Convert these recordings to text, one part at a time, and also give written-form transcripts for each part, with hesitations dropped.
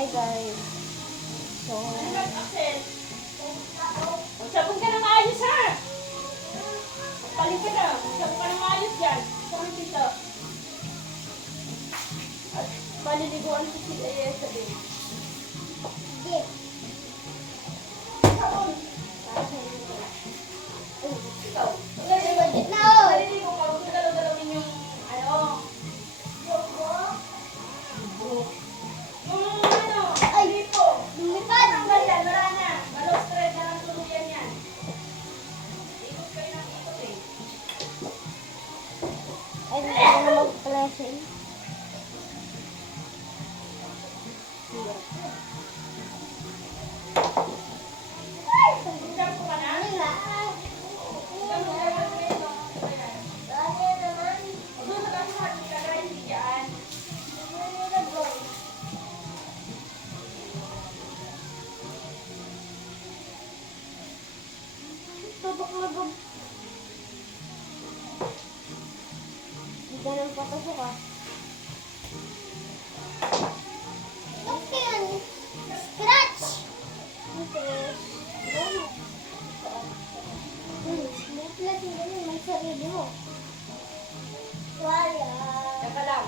Hi guys. So, Sabon ka na maayos ha! Palit ka na. Sabon ka na maayos dyan. Sabon dito. At paliliguan ko si Ayesa din. sige. Sabon. Ikaw. Budget na oh. Paliligo ka. Huwag ka dalaw-dalawin yung ano. Yung ano. Ay, Lipo. lumipad. Tanggal yan. Wala na. Malos thread na lang tuluyan yan. Ikot kayo ng ikot eh. Ay, hindi ko na mag-flashing. Hanggang ko ka na. Ano nga? Hanggang ko ka na. Ano naman? Huwag mo sa kasi kagaya hindi dyan. Tubok na bug. Hindi ganun patasok ah. Okay yan. Scratch! Okay. May plus yung ganun. May sarili mo. Wala. Teka lang.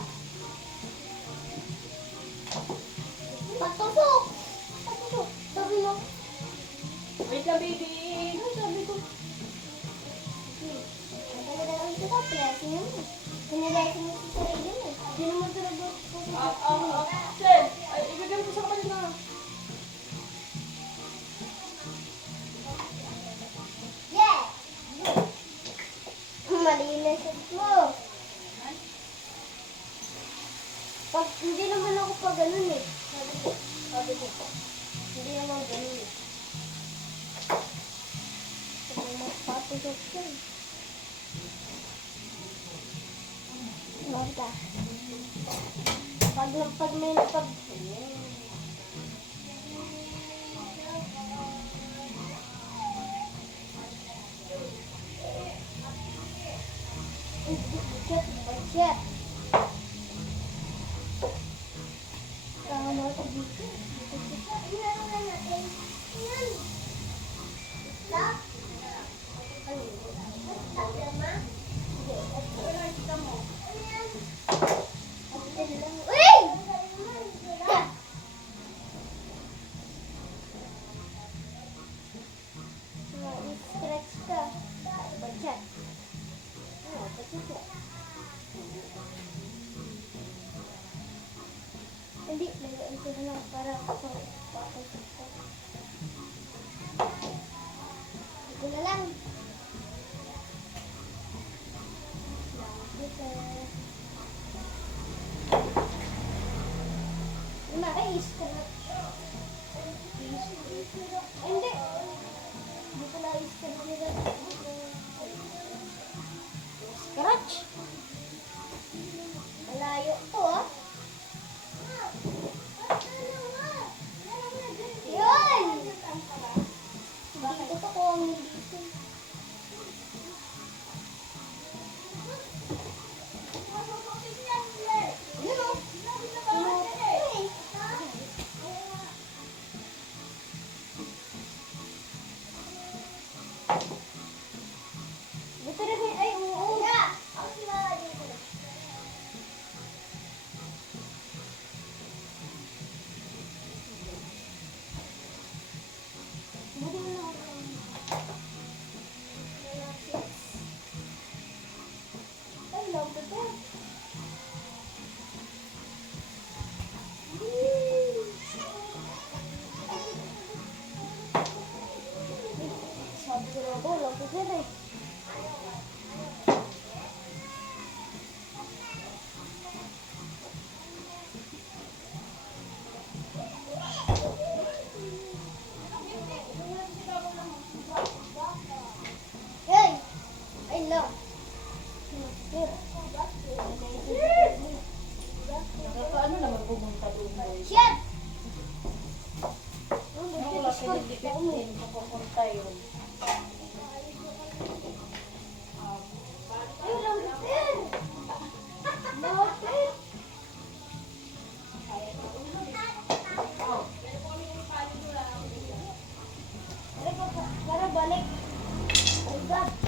Patusok! Patusok. Sabi mo. Wait lang, baby. Ano sabi ko? Ang talaga lang ito sa pressing mo. Pinilesing mo sa sarili mo. Hindi naman talaga Sen, ay, ibigay mo sa kapatid na. Yeah! Malinis mo. Pag, hindi naman ako pa ganun eh. Sabi ko pa. Hindi naman ganun eh. Sabi mo, patusok siya eh. Marta. Pag may napag... Shit. Tama ito dito. Ilan na natin? Ilan? Isa? Ano? Tatama? Hindi. Wala, kita mo. Ayan. Uy! I-stretch ka. Budget. Budget. Hindi, lagain ko na lang para papasok ko. Ito na lang. Dito. Na-i-stretch. Hindi. Hindi ko na-i-stretch nila. Scratch. Malayo to ah. Yun! Hindi ko pa ko ang dito. Yun o. Buto na rin. Ay, oo. Buti mo na ako. Ay, love the best. Sabi ko na ako, love the best eh. Hey! I love. Paano naman pumunta doon? Shit! Nung wala pinag-dipin, pupunta yun. Ay, love the best! Love it! God.